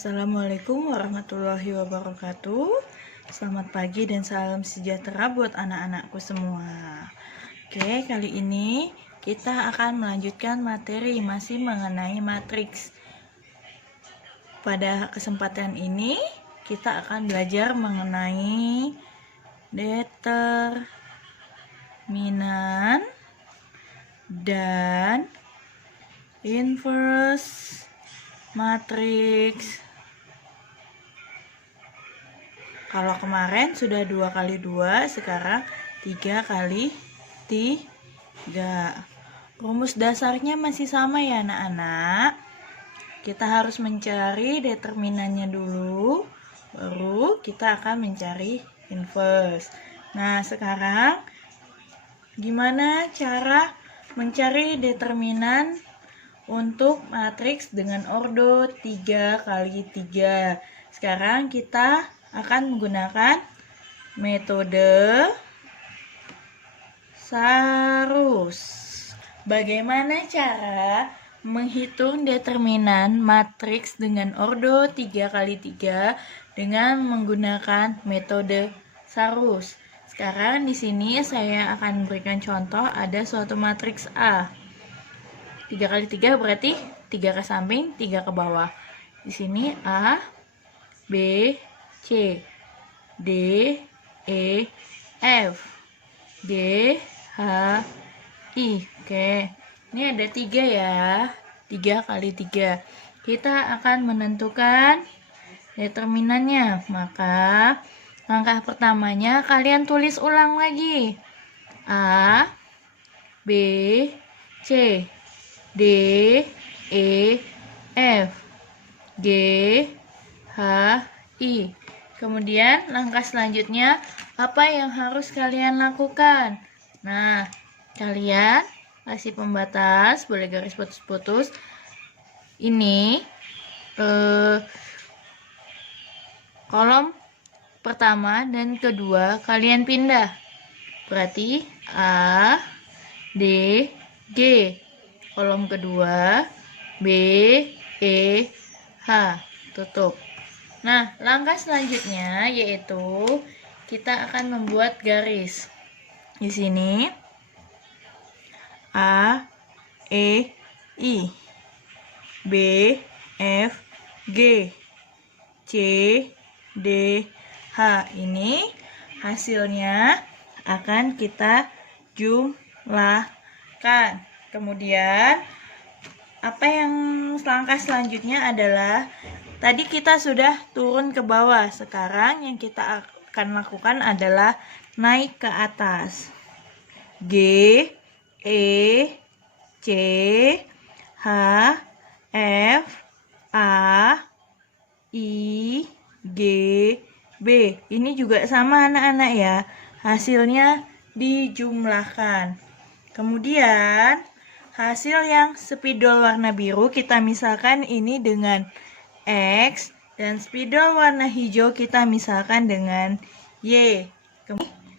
Assalamualaikum warahmatullahi wabarakatuh. Selamat pagi dan salam sejahtera buat anak-anakku semua. Oke, kali ini kita akan melanjutkan materi masih mengenai matriks. Pada kesempatan ini kita akan belajar mengenai determinan dan inverse matriks. Kalau kemarin sudah 2 kali 2, sekarang 3 kali 3. Rumus dasarnya masih sama ya anak-anak. Kita harus mencari determinannya dulu, baru kita akan mencari inverse. Nah, sekarang gimana cara mencari determinan untuk matriks dengan ordo 3 kali 3. Sekarang kita akan menggunakan metode Sarus. Bagaimana cara menghitung determinan matriks dengan ordo 3 kali 3 dengan menggunakan metode Sarus? Sekarang di sini saya akan memberikan contoh, ada suatu matriks A. 3 kali 3 berarti 3 ke samping, 3 ke bawah. Di sini A, B, C, D, E, F, G, H, I. Oke, ini ada 3 ya. 3 kali 3. Kita akan menentukan determinannya. Maka langkah pertamanya kalian tulis ulang lagi. A, B, C, D, E, F, G, H, I. Kemudian langkah selanjutnya apa yang harus kalian lakukan? Nah, kalian kasih pembatas, boleh garis putus-putus. Ini kolom pertama dan kedua kalian pindah. Berarti A, D, G. Kolom kedua B, E, H. Tutup. Nah, langkah selanjutnya yaitu kita akan membuat garis. Di sini A, E, I, B, F, G, C, D, H. Ini hasilnya akan kita jumlahkan. Kemudian apa yang langkah selanjutnya adalah tadi kita sudah turun ke bawah. Sekarang yang kita akan lakukan adalah naik ke atas. G, E, C, H, F, A, I, G, B. Ini juga sama anak-anak ya. Hasilnya dijumlahkan. Kemudian hasil yang spidol warna biru kita misalkan ini dengan X, dan spidol warna hijau kita misalkan dengan Y.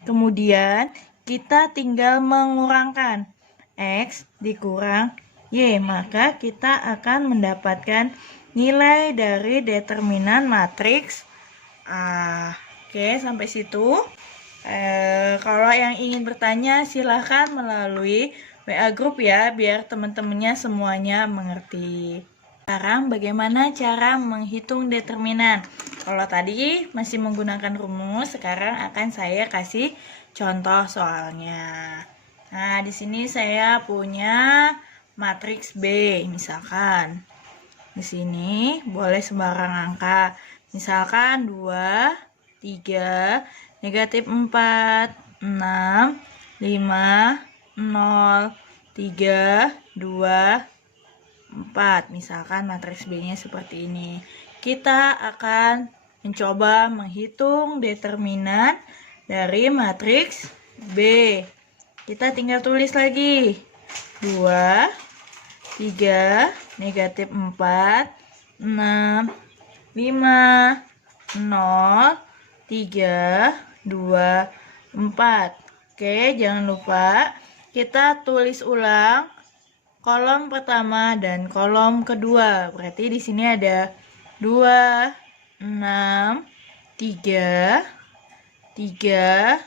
Kemudian kita tinggal mengurangkan X dikurang Y, maka kita akan mendapatkan nilai dari determinan matriks A. Oke, sampai situ. Kalau yang ingin bertanya silahkan melalui WA grup ya, biar teman-temannya semuanya mengerti. Sekarang bagaimana cara menghitung determinan? Kalau tadi masih menggunakan rumus, sekarang akan saya kasih contoh soalnya. Nah, di sini saya punya matriks B, misalkan. Di sini boleh sembarang angka. Misalkan 2, 3, negatif 4, 6, 5, 0, 3, 2, 4. Misalkan matriks B-nya seperti ini. Kita akan mencoba menghitung determinan dari matriks B. Kita tinggal tulis lagi. 2, 3, negatif 4, 6, 5, 0, 3, 2, 4. Oke, jangan lupa kita tulis ulang kolom pertama dan kolom kedua. Berarti di sini ada 2, 6, 3, 3,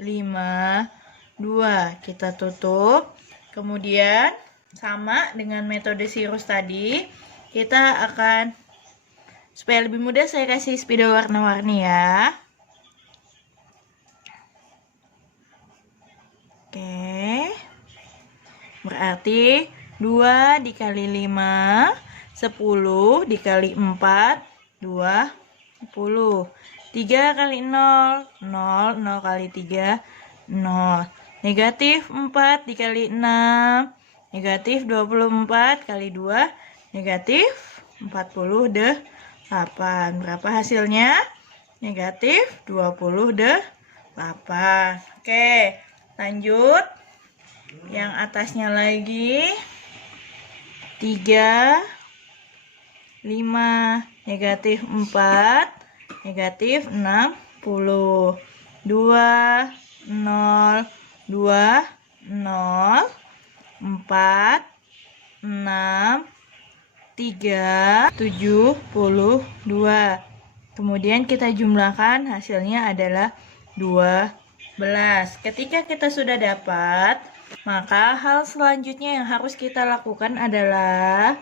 5, 2. Kita tutup. Kemudian sama dengan metode sirus tadi, kita akan, supaya lebih mudah saya kasih spidol warna-warni ya. Oke. Berarti 2 dikali 5, 10 dikali 4, 20. 3 kali 0, 0, 0 kali 3, 0. Negatif 4 dikali 6, negatif 24 kali 2, negatif 48. Berapa hasilnya? Negatif 28. Oke, lanjut. Yang atasnya lagi 3, 5, negatif 4, negatif 60. 2, 0, 2, 0, 4, 6, 3, 72. Kemudian kita jumlahkan, hasilnya adalah 12. Ketika kita sudah dapat, maka hal selanjutnya yang harus kita lakukan adalah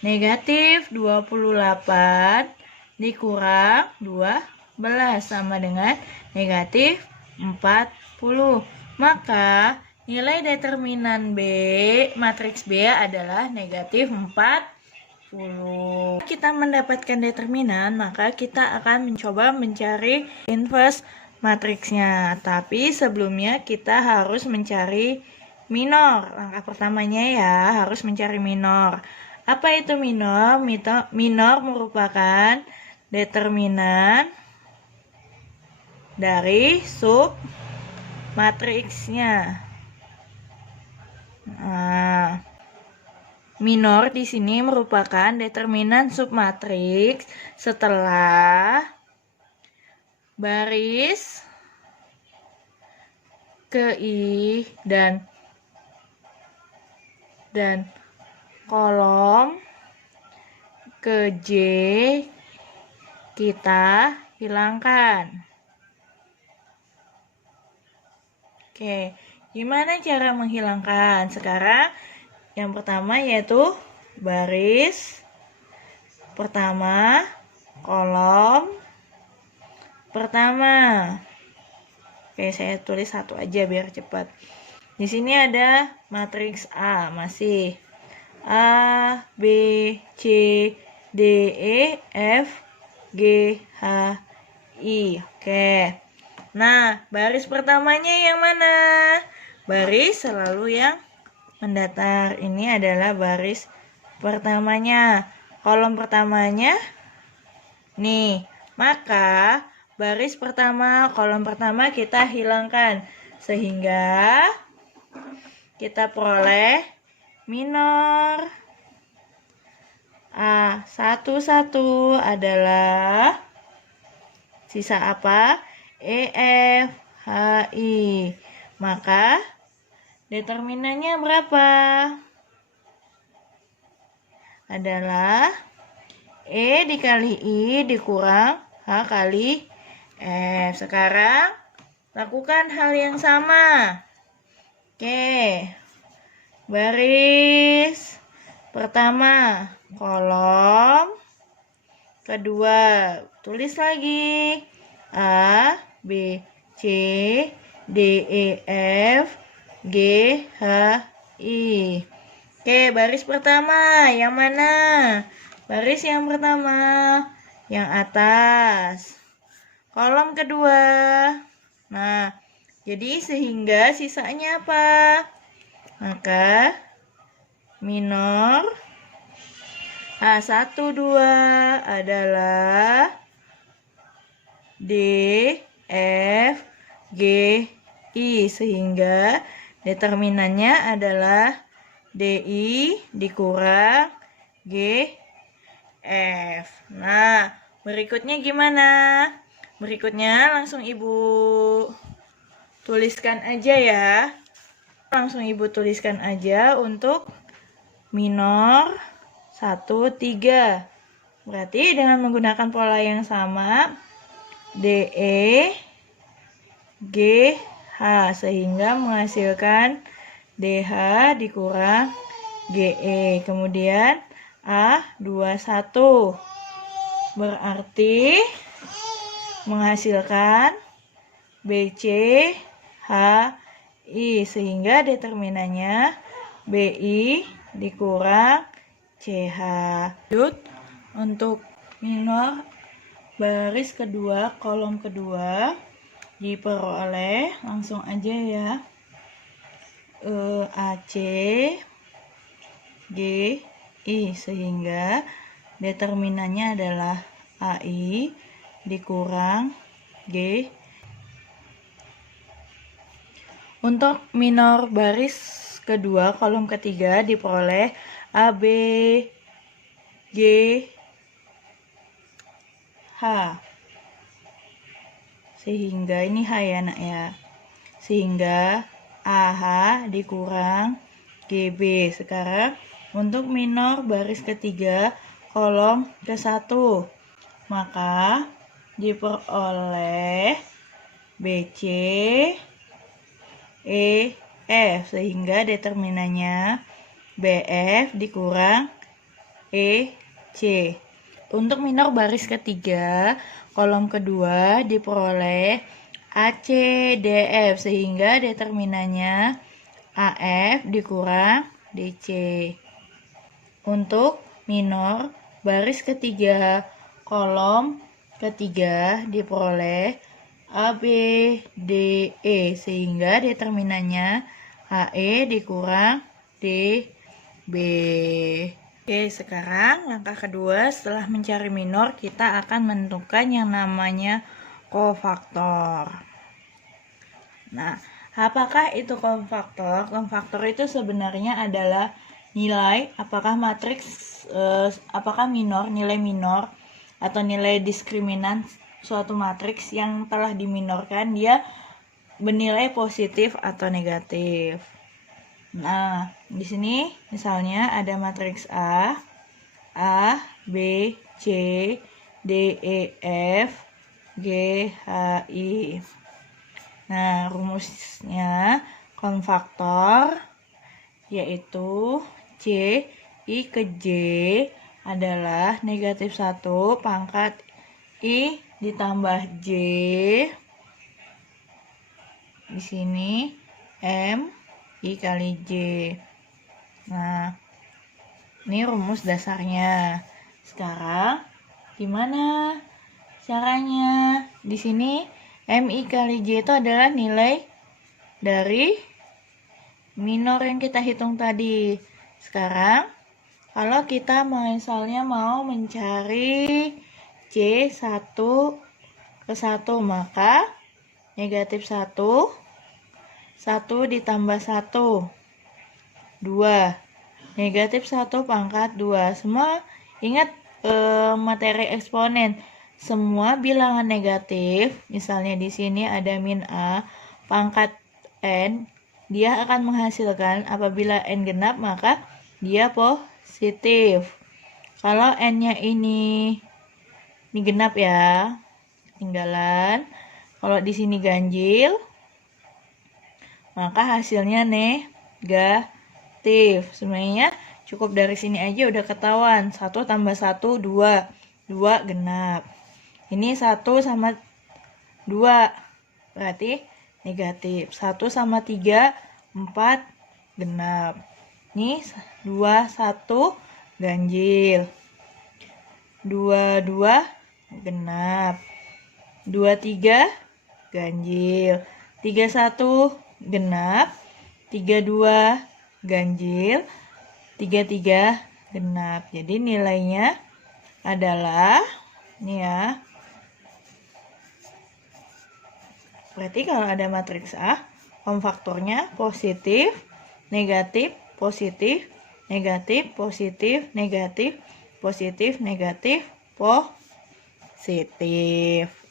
negatif 28 dikurang 12 sama dengan negatif 40. Maka nilai determinan B, matriks B adalah negatif 40. Kita mendapatkan determinan, maka kita akan mencoba mencari inverse matriksnya. Tapi sebelumnya kita harus mencari minor. Langkah pertamanya ya, harus mencari minor. Apa itu minor? Minor merupakan determinan dari sub matriksnya. Nah, minor di sini merupakan determinan submatriks setelah baris ke I dan kolom ke J kita hilangkan. Oke, gimana cara menghilangkan? Sekarang yang pertama yaitu baris pertama, kolom pertama. Oke, saya tulis satu aja biar cepat. Di sini ada matriks A, masih A, B, C, D, E, F, G, H, I. Oke. Nah, baris pertamanya yang mana? Baris selalu yang mendatar. Ini adalah baris pertamanya. Kolom pertamanya nih. Maka baris pertama, kolom pertama kita hilangkan sehingga kita peroleh minor A11 adalah sisa apa? E, F, H, I. Maka determinannya berapa? Adalah E dikali I dikurang H kali F. Sekarang lakukan hal yang sama. Oke. Baris pertama, kolom kedua. Tulis lagi A, B, C, D, E, F, G, H, I. Oke, baris pertama yang mana? Baris yang pertama yang atas. Kolom kedua. Nah, jadi sehingga sisanya apa? Maka minor A12 adalah D, F, G, I. Sehingga determinannya adalah DI dikurang G, F. Nah, berikutnya gimana? Berikutnya langsung Ibu tuliskan aja ya. Langsung Ibu tuliskan aja untuk minor 1, 3. Berarti dengan menggunakan pola yang sama, DE, GH, sehingga menghasilkan DH dikurang GE. Kemudian A21. Berarti menghasilkan BCHI, sehingga determinannya BI dikurang CH. Lanjut untuk minor baris kedua, kolom kedua diperoleh langsung aja ya. AC GI, sehingga determinannya adalah AI dikurang G. Untuk minor baris kedua kolom ketiga diperoleh AB G H, sehingga ini H ya nak ya, sehingga AH dikurang GB. Sekarang untuk minor baris ketiga kolom ke-1, maka diperoleh BC EF, sehingga determinannya BF dikurang EC. Untuk minor baris ketiga kolom kedua diperoleh ACDF, sehingga determinannya AF dikurang DC. Untuk minor baris ketiga kolom ketiga diperoleh ABDE, sehingga determinannya AE dikurang DB. Oke, sekarang langkah kedua setelah mencari minor, kita akan menentukan yang namanya kofaktor. Nah, apakah itu kofaktor? Kofaktor itu sebenarnya adalah nilai apakah matriks, apakah minor, nilai minor atau nilai diskriminan suatu matriks yang telah diminorkan dia bernilai positif atau negatif. Nah, di sini misalnya ada matriks A, B, C, D, E, F, G, H, I. Nah, rumusnya kofaktor yaitu C I ke J adalah negatif 1 pangkat I ditambah J, di sini M I kali J. Nah, ini rumus dasarnya. Sekarang gimana caranya? Di sini M I kali J itu adalah nilai dari minor yang kita hitung tadi. Sekarang kalau kita misalnya mau mencari C1 ke 1, maka negatif 1, 1 ditambah 1, 2. Negatif 1 pangkat 2. Semua ingat materi eksponen. Semua bilangan negatif, misalnya di sini ada min A pangkat N, dia akan menghasilkan apabila N genap maka dia positif. Kalau N-nya ini genap ya, ketinggalan. Kalau di sini ganjil, maka hasilnya negatif. Sebenarnya cukup dari sini aja udah ketahuan. 1 tambah 1, 2. 2 genap. Ini 1 sama 2. Berarti negatif. 1 sama 3, 4 genap. Ini 2, 1 ganjil. 2, 2 genap. 2, 3 ganjil. 3, 1 genap. 3, 2 ganjil. 3, 3 genap. Jadi nilainya adalah ini ya. Berarti kalau ada matriks A, kofaktornya positif, negatif, positif, negatif, positif, negatif, positif, negatif, positif.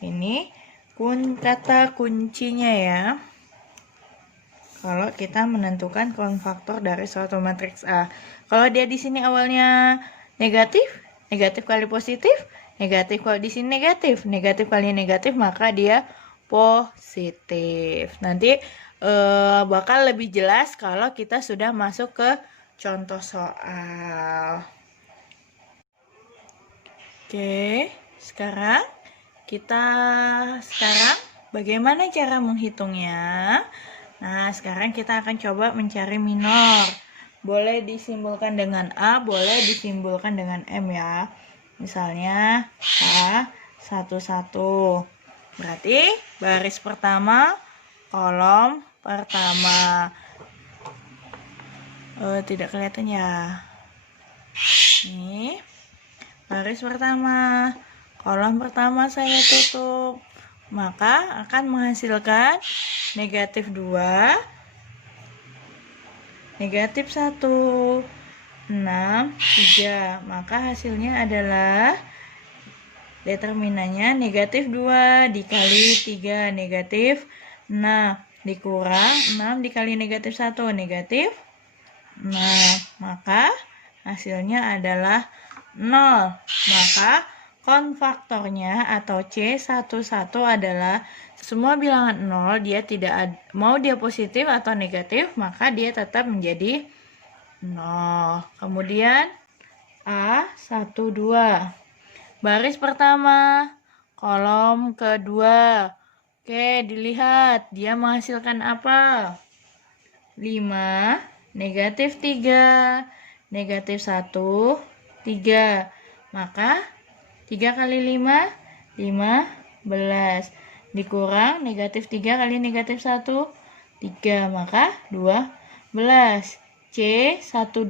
Ini kata kuncinya ya. Kalau kita menentukan kofaktor dari suatu matriks A. Kalau dia di sini awalnya negatif, negatif kali positif, negatif kalau di sini negatif, negatif kali negatif maka dia positif. Nanti bakal lebih jelas kalau kita sudah masuk ke contoh soal. Oke, sekarang bagaimana cara menghitungnya? Nah, sekarang kita akan coba mencari minor. Boleh disimbolkan dengan A, boleh disimbolkan dengan M ya. Misalnya A11. Berarti baris pertama, kolom pertama. Tidak kelihatan ya. Ini baris pertama, kolom pertama saya tutup. Maka akan menghasilkan negatif 2, negatif 1, 6, 3. Maka hasilnya adalah determinannya negatif 2 dikali 3, negatif 6, dikurang 6 dikali negatif 1, negatif 6. Maka hasilnya adalah 0. Maka konfaktornya atau C11 adalah semua bilangan 0, dia tidak mau dia positif atau negatif, maka dia tetap menjadi 0. Kemudian A12. Baris pertama, kolom kedua. Oke, dilihat dia menghasilkan apa? 5, negatif 3, negatif 1, 3. Maka 3 kali 5, 15. Dikurang negatif 3 kali negatif 1, 3. Maka 12. C12.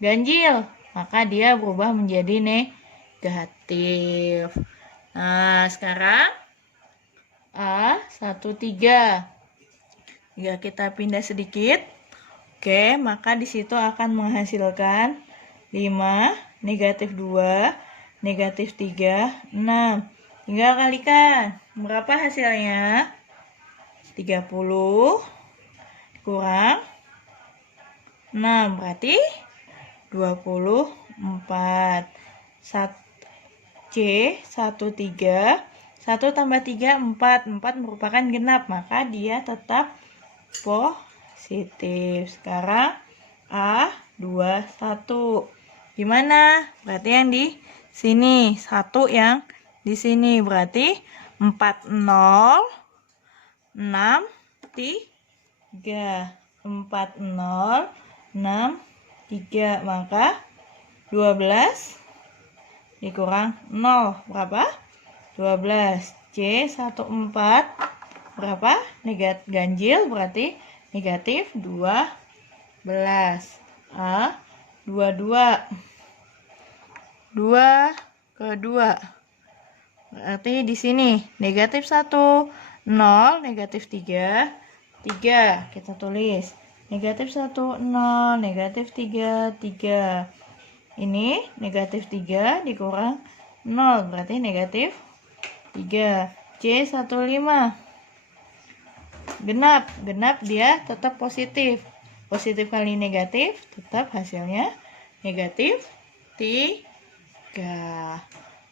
Ganjil. Maka dia berubah menjadi negatif. Nah, sekarang A13. Jika kita pindah sedikit, oke, maka di situ akan menghasilkan 5, negatif 2, negatif 3, 6. Tinggal kalikan. Berapa hasilnya? 30 kurang 6. Berarti 24. C13. 1 tambah 3, 4. 4 merupakan genap. Maka dia tetap positif. Sekarang A21. Gimana? Berarti yang di sini, 1 yang di sini. Berarti 40, 6, 3. 40, 6, 3. Maka 12 dikurang 0. Berapa? 12. C14. Berapa? Negatif ganjil berarti negatif 12. A22. 2 ke 2. Berarti di sini negatif 1, 0, negatif 3, 3. Kita tulis. Negatif 1, 0, negatif 3, 3. Ini negatif 3 dikurang 0. Berarti negatif 3. C15. Genap. Genap dia tetap positif. Positif kali negatif tetap hasilnya negatif 3.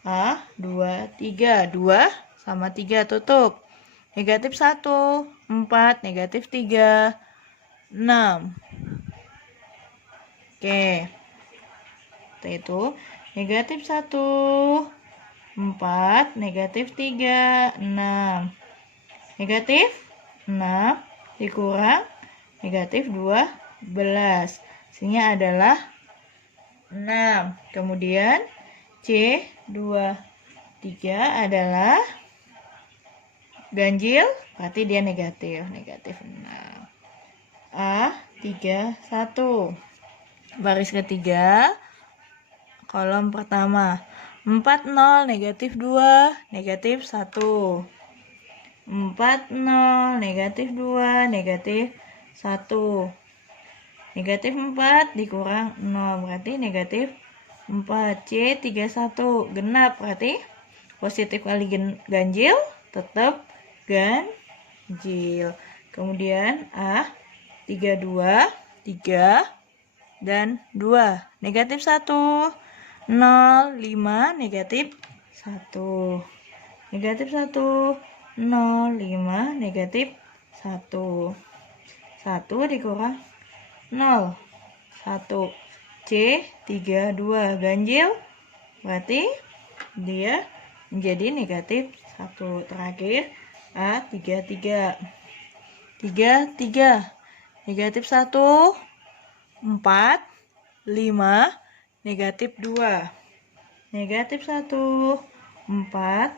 A23. 2 sama 3 tutup. Negatif 1, 4, negatif 3, 6. Oke. Itu negatif 1, 4, negatif 3, 6. Negatif 6 dikurang negatif 12. Hasilnya adalah 6. Kemudian C23 adalah ganjil, berarti dia negatif. Negatif 6. A31. Baris ketiga, kolom pertama. 40, negatif 2, negatif 1. 40, negatif 2, negatif 1. Negatif 4 dikurang 0, berarti negatif 4. C31. Genap, berarti positif kali ganjil tetap ganjil. Kemudian A32, 3 dan 2. Negatif 1, 0, 5, negatif 1. Negatif 1, 0, 5, negatif 1. 1 dikurang 0, 1. C, 3, 2. Ganjil, berarti dia menjadi negatif 1. Terakhir, A, 3, 3. 3, 3. Negatif 1, 4, 5, negatif 2. Negatif 1, 4,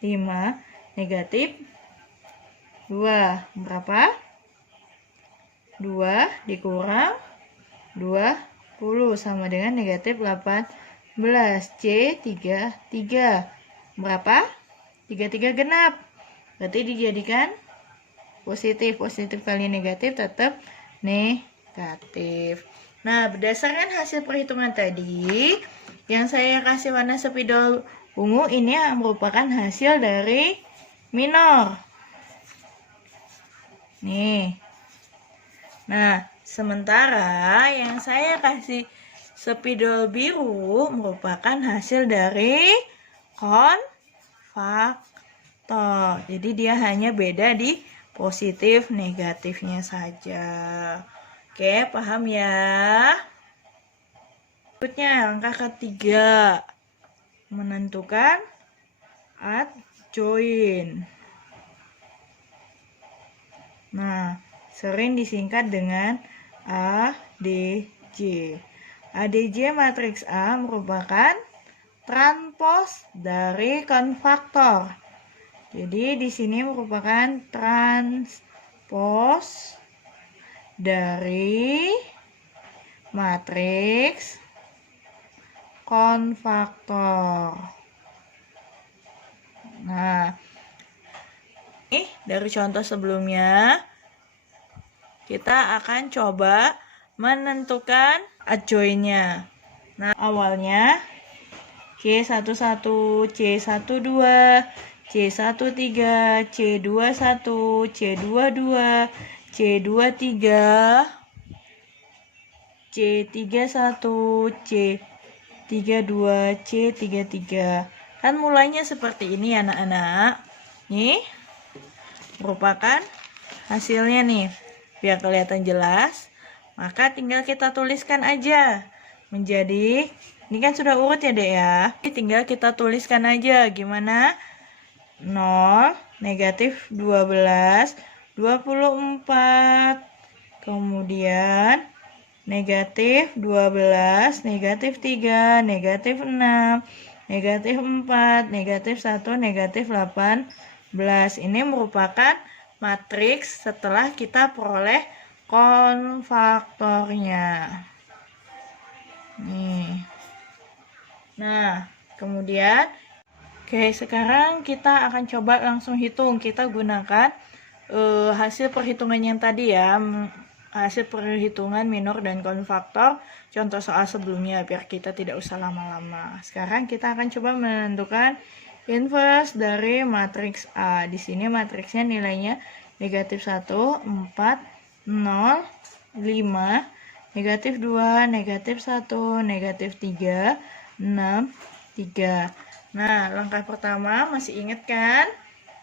5, negatif 2. Berapa? 2 dikurang 20 sama dengan negatif 18. C, 3, 3. Berapa? 3, 3 genap. Berarti dijadikan positif. Positif kali negatif tetap negatif. Nah, berdasarkan hasil perhitungan tadi, yang saya kasih warna spidol ungu ini merupakan hasil dari minor. Nih. Nah, sementara yang saya kasih spidol biru merupakan hasil dari konfaktor. Jadi dia hanya beda di positif negatifnya saja. Oke, paham ya? Berikutnya langkah ketiga, menentukan adjoint. Nah, sering disingkat dengan ADJ. ADJ matriks A merupakan transpos dari konfaktor. Jadi di sini merupakan transpos dari matriks konfaktor. Nah, ini dari contoh sebelumnya, kita akan coba menentukan adjointnya. Nah, awalnya C11, C12, C13, C21, C22, C23, C31, C32, C33. Kan mulainya seperti ini anak-anak. Nih merupakan hasilnya nih. Biar kelihatan jelas, maka tinggal kita tuliskan aja menjadi, ini kan sudah urut ya Dek ya. Tinggal kita tuliskan aja gimana. 0, negatif 12, 24, kemudian negatif 12, negatif 3, negatif 6, negatif 4, negatif 1, negatif 18. Ini merupakan matriks setelah kita peroleh konfaktornya. Nih. Nah, kemudian sekarang kita akan coba langsung hitung. Kita gunakan hasil perhitungan yang tadi ya, hasil perhitungan minor dan konfaktor contoh soal sebelumnya, biar kita tidak usah lama-lama. Sekarang kita akan coba menentukan inverse dari matriks A. Di sini matriksnya nilainya negatif 1, 4, 0, 5, negatif 2, negatif 1, negatif 3, 6, 3. Nah, langkah pertama masih ingat kan?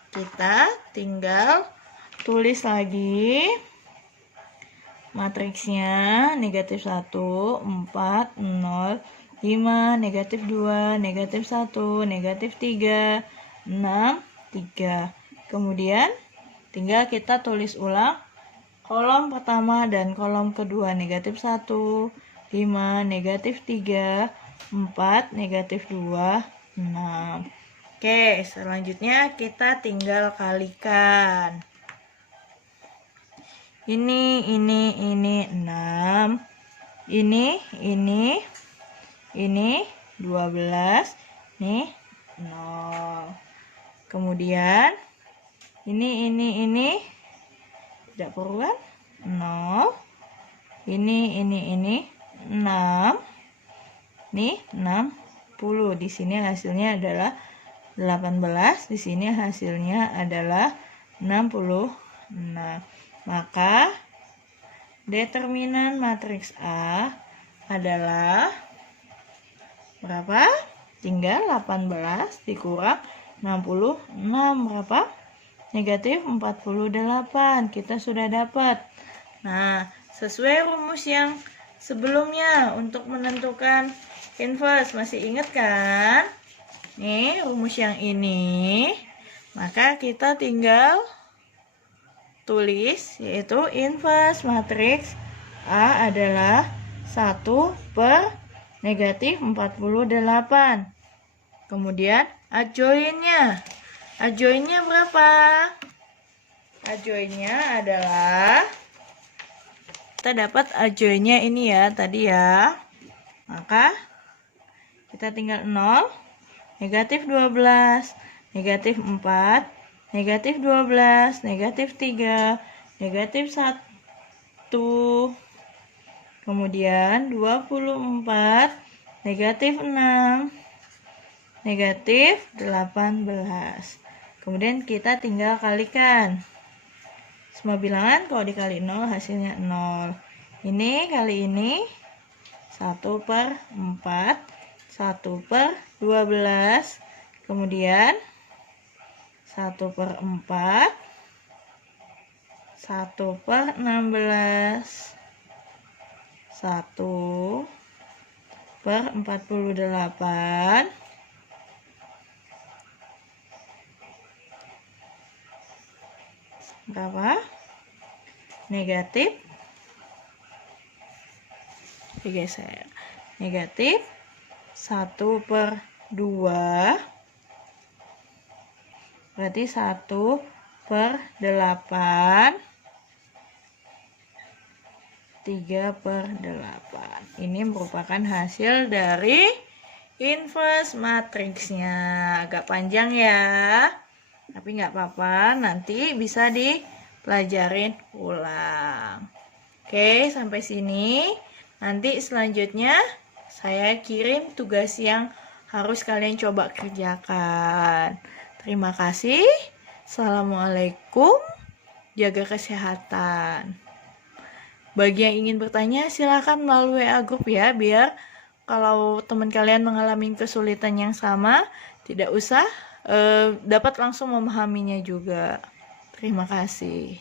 Kita tinggal tulis lagi matriksnya. Negatif 1, 4, 0, 5, negatif 2, negatif 1, negatif 3, 6, 3. Kemudian tinggal kita tulis ulang kolom pertama dan kolom kedua. Negatif 1, 5, negatif 3, 4, negatif 2, 6. Oke, selanjutnya kita tinggal kalikan. Ini 6. Ini 12. Nih 0. Kemudian ini tidak perlu kan? 0. Ini 6. Nih 60. Di sini hasilnya adalah 18. Di sini hasilnya adalah 60. Nah, maka determinan matriks A adalah Berapa? Tinggal 18 dikurang 66 berapa? Negatif 48. Kita sudah dapat. Nah, sesuai rumus yang sebelumnya untuk menentukan inverse. Masih ingat kan? Nih, rumus yang ini. Maka kita tinggal tulis, yaitu inverse matriks A adalah 1 per negatif 48. Kemudian adjoinnya. Adjoinnya berapa? Adjoinnya adalah, kita dapat adjoinnya ini ya tadi ya. Maka kita tinggal 0, negatif 12, negatif 4, negatif 12, negatif 3, negatif 1, kemudian 24, negatif 6, negatif 18. Kemudian kita tinggal kalikan. Semua bilangan kalau dikali 0 hasilnya 0. Ini kali ini 1 per 4, 1 per 12, kemudian 1 per 4, 1 per 16, 1 per 48, berapa? Negatif, digeser, negatif 1 per 2, berarti 1 per 8, 3 per 8. Ini merupakan hasil dari inverse matriksnya. Agak panjang ya, tapi nggak apa-apa, nanti bisa dipelajarin ulang. Oke, sampai sini. Nanti selanjutnya saya kirim tugas yang harus kalian coba kerjakan. Terima kasih. Assalamualaikum. Jaga kesehatan. Bagi yang ingin bertanya, silakan melalui WA grup ya, biar kalau teman kalian mengalami kesulitan yang sama, tidak usah dapat langsung memahaminya juga. Terima kasih.